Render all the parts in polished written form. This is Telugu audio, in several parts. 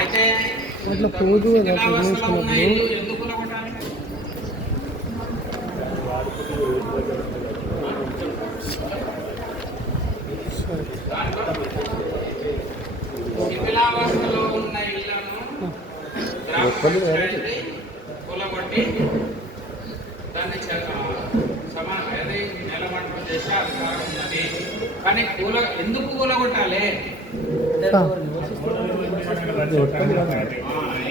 అయితే అట్లా పోదు కదా ఎందుకు కొట్టాలి? శిథిలావస్థలో ఉన్న ఇళ్లను కూలగొట్టి దాన్ని నిలబడటం చేసే అధికారం ఉన్నది. కానీ ఎందుకు కూలగొట్టాలి?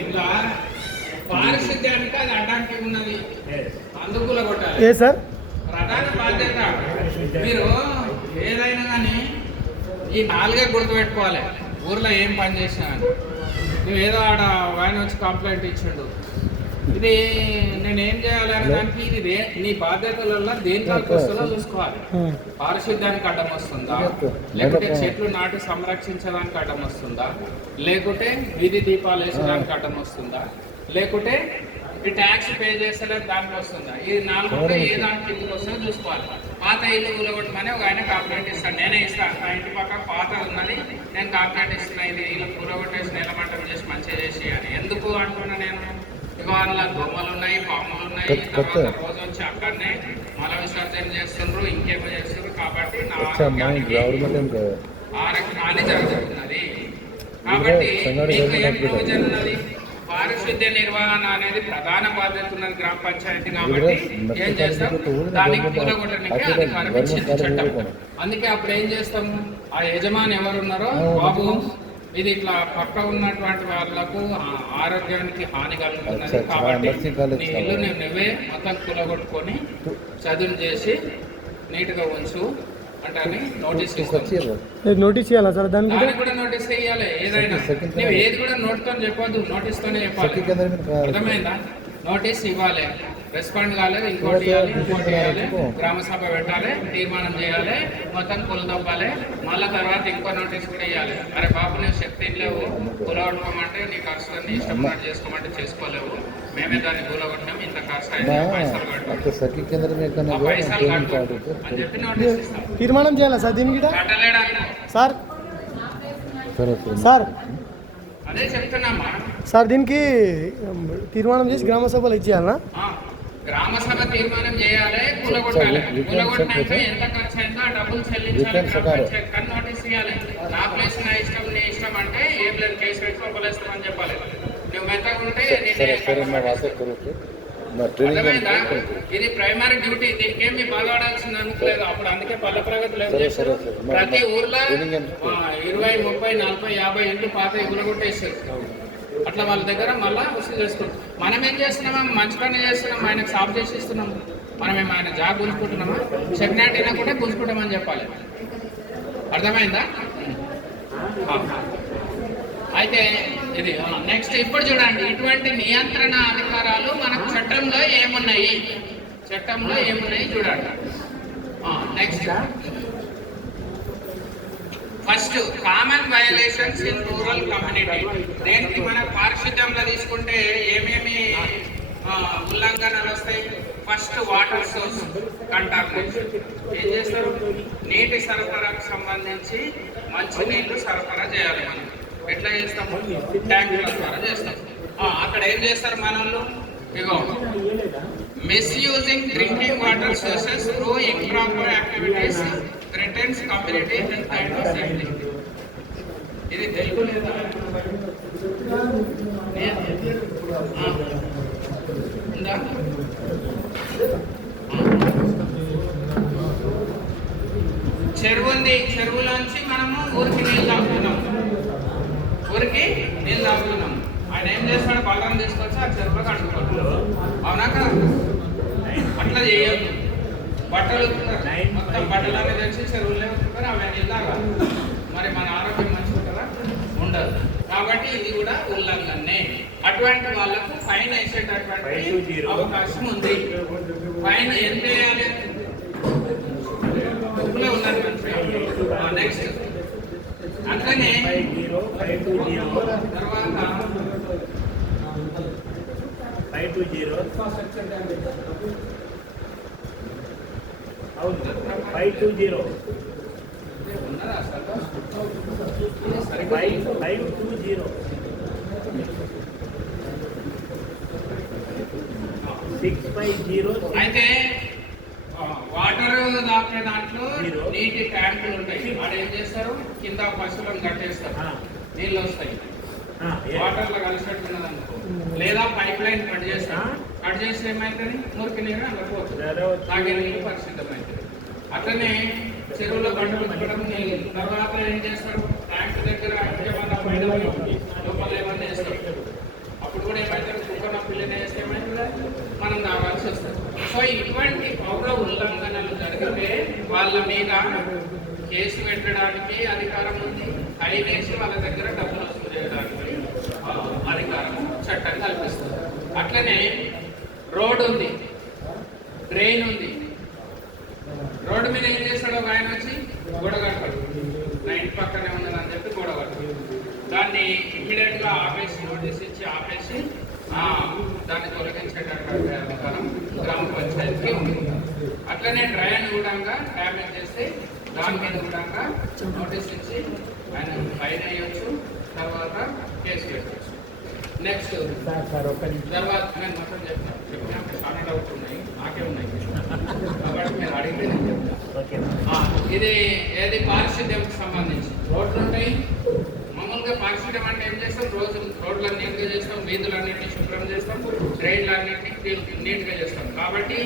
ఇలా పారిశుద్ధ్యానికి అది అడ్డంకి ఉన్నది, అందుకు కూలగొట్టాలి. ప్రధాన బాధ్యత మీరు ఏదైనా కానీ ఈ నాలుగే గుర్తుపెట్టుకోవాలి. ఊర్లో ఏం పని చేసినా నువ్వు ఏదో ఆడ ఆయన వచ్చి కంప్లైంట్ ఇచ్చిండు, ఇది నేను ఏం చేయాలి అనే దానికి ఇది నీ బాధ్యతలలో దేంట్లో వస్తుందో చూసుకోవాలి. పారిశుద్ధ్యానికి అడ్డం వస్తుందా, లేకుంటే చెట్లు నాటి సంరక్షించడానికి అడ్డం వస్తుందా, లేకుంటే వీధి దీపాలు వేసడానికి అడ్డం వస్తుందా, లేకుంటే ఈ ట్యాక్స్ పే చేస్తలేదు దానికి వస్తుందా? ఈ నాలుగులో ఏ దానికి ఇల్లు వస్తుందో చూసుకోవాలి. పాత ఇల్లు కూలగొట్టమని ఒక ఆయన కంప్లైంట్ ఇస్తాను, నేనే ఇస్తాను. నా ఇంటి పక్కన పాత ఉన్నది, నేను కంప్లైంట్ ఇస్తున్నా, ఇది ఇల్లు కూలగొట్టేసి నెలమంటం చేసి మంచిగా చేసి అని. ఎందుకు అంటున్నా నేను? ఇక వాళ్ళ దొమ్మలు ఉన్నాయి, పాములు ఉన్నాయి, తర్వాత రోజు వచ్చి అక్కడనే మల విసర్జన చేస్తుండ్రు, ఇంకేమో చేస్తుండ్రు. కాబట్టి నా ఆరోగ్య హాని జరుగుతున్నది. కాబట్టి నీకు ఏం ప్రయోజనం ఉన్నది? పారిశుద్ధ్య నిర్వహణ అనేది ప్రధాన బాధ్యత ఉన్నది గ్రామ పంచాయతీ. కాబట్టి ఏం చేస్తాం, దానికి కూలగొట్టడానికి అధికారం ఇచ్చింది చట్టం. అందుకే అప్పుడు ఏం చేస్తాము, ఆ యజమాని ఎవరున్నారో, బాబు ఇది ఇట్లా పక్క ఉన్నటువంటి వాళ్ళకు ఆరోగ్యానికి హాని కలుగుతున్నది, కాబట్టి నీ ఇల్లు నువ్వే మొత్తం కూలగొట్టుకొని చదును చేసి నీట్గా ఉంచు అంటే నోటీస్ నోటీస్ ఇవ్వాలా సార్? దానికి కూడా నోటీస్ ఇవ్వాలి. ఏదైనా నువ్వు ఏది కూడా నోట్తో చెప్పొద్దు, నోటీస్తోనే చెప్పాలి. అర్థమైందా? నోటీస్ ఇవ్వాలి, రెస్పాండ్ కాలేదు, ఇంకోటి ఇవ్వాలి, ఇంకోటి ఇవ్వాలి, గ్రామ సభ పెట్టాలి, తీర్మానం చేయాలి, మొత్తం కూలదొబ్బాలి. మళ్ళీ తర్వాత ఇంకో నోటీస్ కూడా ఇవ్వాలి. అరే బాబు నువ్వు శక్తి లేవు, కూలగొట్టుకోమంటే నీ ఖర్చు నీ ఇష్టం చేసుకోమంటే చేసుకోలేవు, మేమే దాన్ని కూలగొట్టాము, ఇంత ఖర్చు అయితే పైసలు కట్టు, పైసలు కట్టు అని చెప్పి నోటీస్ ఇస్తాం. తీర్మానం చేయాలా సార్ దీనికి? కట్టలేడానికి సార్ సార్ అదే చెప్తున్నామా సార్, దీనికి తీర్మానం చేసి గ్రామ సభలో ఇచ్చేయాలనా? గ్రామ సభ తీర్మానం చేయాలి, కూలగొట్టాలి. కూలగొట్టినాక ఎంత ఖర్చు అయిందో ఆ డబ్బులు చెల్లించాలి. నోటీస్ ఇవ్వాలి. నా ప్లేస్ నా ఇష్టం, నీ ఇష్టం అంటే ఏ ప్లేస్ కేసు పెట్టి ఒకలేస్తామని చెప్పాలి. నువ్వు మెత్తగా ఉంటే అర్థమైందా? ఇది ప్రైమరీ డ్యూటీ, దీనికి ఏమి బాధపడాల్సిన అనుకోలేదు. అప్పుడు అందుకే పల్లె ప్రగతి లేదు. ప్రతి ఊర్లో 20, 30, 40, 50 ఇంటి పాత కూలగొట్టేసారు. అట్లా వాళ్ళ దగ్గర మళ్ళీ వసూలు చేసుకుంటాం. మనం ఏం చేస్తున్నామా? మంచి పని చేస్తున్నాం, ఆయనకు సాఫ్ చేసి ఇస్తున్నాము. మనమేమో ఆయన జాబ్ గుంజుకుంటున్నామా? సెకండ్ కూడా గుంజుకుంటామని చెప్పాలి. అర్థమైందా? అయితే ఇది నెక్స్ట్ ఇప్పుడు చూడండి, ఇటువంటి నియంత్రణ అధికారాలు మనకు చట్టంలో ఏమున్నాయి, చట్టంలో ఏమున్నాయి చూడండి. Next first common violations in rural community. దేనికి మన పారిశుద్ధ్యంలో తీసుకుంటే ఏమేమి ఉల్లంఘనలు వస్తాయి? First water source contamination. ఏం చేస్తారు? నీటి సరఫరాకు సంబంధించి మంచినీళ్ళు సరఫరా చేయాలి. మనం ఎట్లా చేస్తాము? ట్యాంకుల ద్వారా చేస్తాం. అక్కడ ఏం చేస్తారు మన వాళ్ళు? ఇగో misusing drinking water sources through improper activities threatens community health and safety. ఇది తెలుగు లేదా? ఉందా? చెరువు ఉంది, చెరువులోంచి మనము ఊరికి నీళ్ళు తాగుతున్నాం, ఊరికి నీళ్ళు తాగుతున్నాం. ఆయన ఏం చేస్తాడు? బలం తీసుకొచ్చి ఆ చెరువులో కడుక్కుంటాడు. అవునా కదా? అట్లా చేయొద్దు. బట్టలు మొత్తం బట్టలన్నీ తెచ్చి చెరువులే ఉంటున్నారు, అవన్నీ నీళ్ళు తాగాలి. మరి మన ఆరోగ్యం మంచిగా ఉంటుందా? ఉండదు. కాబట్టి ఇది కూడా ఉల్లంఘనే. అటువంటి వాళ్ళకు ఫైన్ వేసేటటువంటి అవకాశం ఉంది. ఫైన్ ఎంత వేయాలి? ఉన్నారు మంచిగా. నెక్స్ట్ అట్లనే తర్వాత 520 ఉన్నదా? 520 అయితే వాటర్ దాపే దాంట్లో నీటి ట్యాంకులు ఉంటాయి. వాడు ఏం చేస్తారు, కింద పశువులను కట్టేస్తారు, నీళ్ళు వస్తాయి. వాటర్ లో కలిసినట్టున్నది అనుకో, లేదా పైప్ లైన్ కట్ చేస్తారు. కట్ చేస్తే ఏమైతుంది, మురికి నీరు అలా పోతుంది, తాగే నీళ్ళు పరిశుద్ధమవుతుంది. అట్లనే చెరువులో గంటలు పెట్టడం నీళ్ళు. తర్వాత ఏం చేస్తారు, ట్యాంక్ దగ్గర ఏమన్నా పైన లోపల ఏమన్నా వేస్తారు. అప్పుడు కూడా ఏమవుతుంది, కుక్కన పిల్లని వేస్తే ఏమవుతుంది, మనం తాగాల్సి వస్తుంది. సో ఇటువంటి పౌర ఉల్లంఘనలు జరిగితే వాళ్ళ మీద కేసు పెట్టడానికి అధికారం ఉంది. ఫైన్ వేసి వాళ్ళ దగ్గర డబ్బులు వసూలు చేయడానికి అధికారం చట్టం కల్పిస్తుంది. అట్లనే రోడ్ ఉంది, డ్రైన్ ఉంది. రోడ్డు మీద ఏం చేస్తాడు, ఒక ఆయన వచ్చి గోడ కడతాడు, నా ఇంటి పక్కనే ఉన్నదని చెప్పి గోడ కడతాడు. దాన్ని ఇమ్మీడియట్ గా ఆపేసి, నోటీస్ ఇచ్చి ఆపేసి దాన్ని తొలగించేటటువంటి అధికారం గ్రామ పంచాయతీకి ఉంది. అట్లనే డ్రైన్ కూడా డ్యామేజ్ చేస్తే దాని మీద కూడా నోటీస్ ఇచ్చి ఆయన ఫైన్ వేయచ్చు, తర్వాత కేసు పెట్టచ్చు. నెక్స్ట్ తర్వాత నేను మొత్తం చెప్తాను, చెప్పినప్పుడు చాలా డౌట్ ఉన్నాయి, నాకే ఉన్నాయి కాబట్టి మీరు అడిగితే నేను చెప్తాను. ఇది ఏది పారిశుద్ధ్యంకి సంబంధించి రోడ్లు ఉంటాయి. మామూలుగా పారిశుద్ధ్యం అంటే ఏం చేస్తాం, రోడ్లన్నీ నీట్గా చేస్తాం, వీధులన్నింటినీ శుభ్రం చేస్తాం, డ్రైన్లన్నింటినీ నీట్గా చేస్తాం. కాబట్టి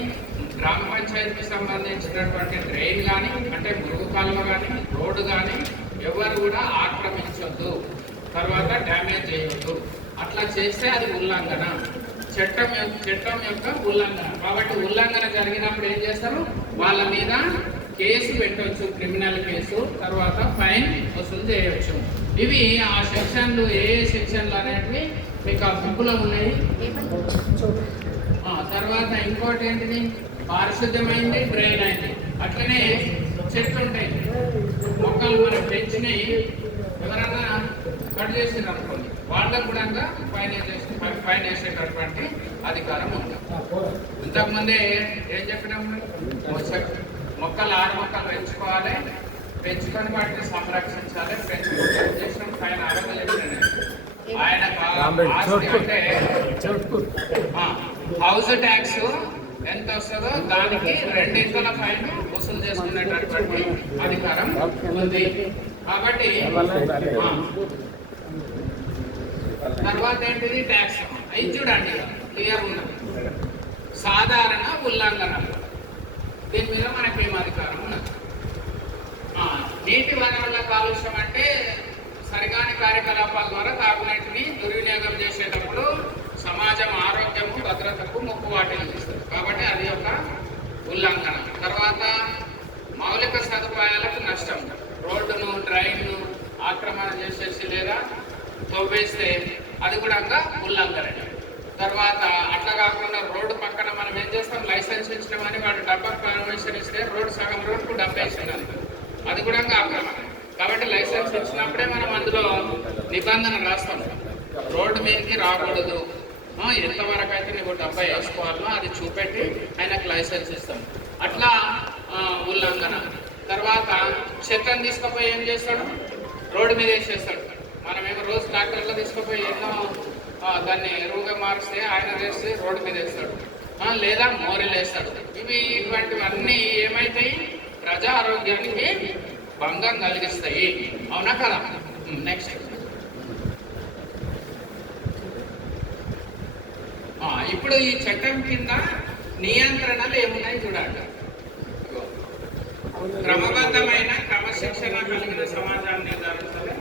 గ్రామ పంచాయతీకి సంబంధించినటువంటి డ్రైన్ కానీ, అంటే మురుగు కాలువ కానీ, రోడ్డు కానీ ఎవరు కూడా ఆక్రమించొద్దు, తర్వాత డ్యామేజ్ చేయొద్దు. అట్లా చేస్తే అది ఉల్లంఘన, చట్టం యొక్క ఉల్లంఘన. కాబట్టి ఉల్లంఘన జరిగినప్పుడు ఏం చేస్తారు, వాళ్ళ మీద కేసు పెట్టవచ్చు, క్రిమినల్ కేసు, తర్వాత ఫైన్ వసూలు చేయవచ్చు. ఇవి ఆ సెక్షన్లు, ఏ సెక్షన్లు అనేటివి మీకు ఆ బుక్లో ఉన్నాయి. తర్వాత ఇంకోటి ఏంటిది, పారిశుద్ధ్యమైంది, డ్రైన్ అయింది. అట్లనే చెట్లు ఉంటాయి, మొక్కలు మనం పెంచినవి ఎవరైనా కట్ చేసింది అనుకోండి, వాళ్ళకు కూడా ఫైన్ వేసేటటువంటి అధికారం ఉంది. ఇంతకుముందే ఏం చెప్పినాము, మొక్కలు 6 మొక్కలు పెంచుకోవాలి, పెంచుకొని వాటిని సంరక్షించాలి. చేసిన ఆయన ఆరోగ్యం చెప్పిన ఆయన అంటే హౌస్ ట్యాక్స్ ఎంత వస్తుందో దానికి 2 ఫైన్ వసూలు చేసుకునేటటువంటి అధికారం ఉంది. కాబట్టి తర్వాత ఏంటిది, ట్యాక్స్. ఇది చూడండి, క్లియర్ ఉన్నది. సాధారణ ఉల్లంఘనలు, దీని మీద మనకేం అధికారం ఉన్నది. నీటి వనరుల కాలుష్యం అంటే సరికాని కార్యకలాపాల ద్వారా తాగునీటిని దుర్వినియోగం చేసేటప్పుడు సమాజం ఆరోగ్యము, భద్రతకు ముప్పు వాటిని ఇస్తుంది. కాబట్టి అది ఒక ఉల్లంఘన. తర్వాత మౌలిక సదుపాయాలకు నష్టం, రోడ్డును, డ్రైన్ను ఆక్రమణ చేసేసి లేదా తవ్వేస్తే అది కూడా ఉల్లంఘన. తర్వాత అట్లా కాకుండా రోడ్డు పక్కన మనం ఏం చేస్తాం, లైసెన్స్ ఇచ్చినామని వాడు డబ్బా పర్మిషన్ ఇస్తే సగం రోడ్డుకు డబ్బా వేసినాం, అది కూడా ఆక్రమణ. కాబట్టి లైసెన్స్ ఇచ్చినప్పుడే మనం అందులో నిబంధన రాస్తాం, రోడ్డు మీదకి రాకూడదు, ఎంతవరకు అయితే నీకు డబ్బా వేసుకోవాలో అది చూపెట్టి ఆయనకు లైసెన్స్ ఇస్తాం. అట్లా ఉల్లంఘన. తర్వాత చెత్తను తీసుకుపోయి ఏం చేస్తాడు, రోడ్డు మీద వేసేస్తాడు. మనమేమో రోజు ట్రాక్టర్లో తీసుకుపోయి ఎన్నో దాన్ని ఎరువుగా మారిస్తే ఆయన వేస్తే రోడ్డు మీద వేస్తాడు, లేదా మోరీలు వేస్తాడు. ఇటువంటివన్నీ ఏమైతాయి, ప్రజా ఆరోగ్యానికి భంగం కలిగిస్తాయి. అవునా కదా? నెక్స్ట్ ఇప్పుడు ఈ చట్టం కింద నియంత్రణలు ఏమున్నాయి చూడాలి. క్రమబద్ధమైన క్రమశిక్షణ కలిగిన సమాజాన్ని నిర్ధారించాలి.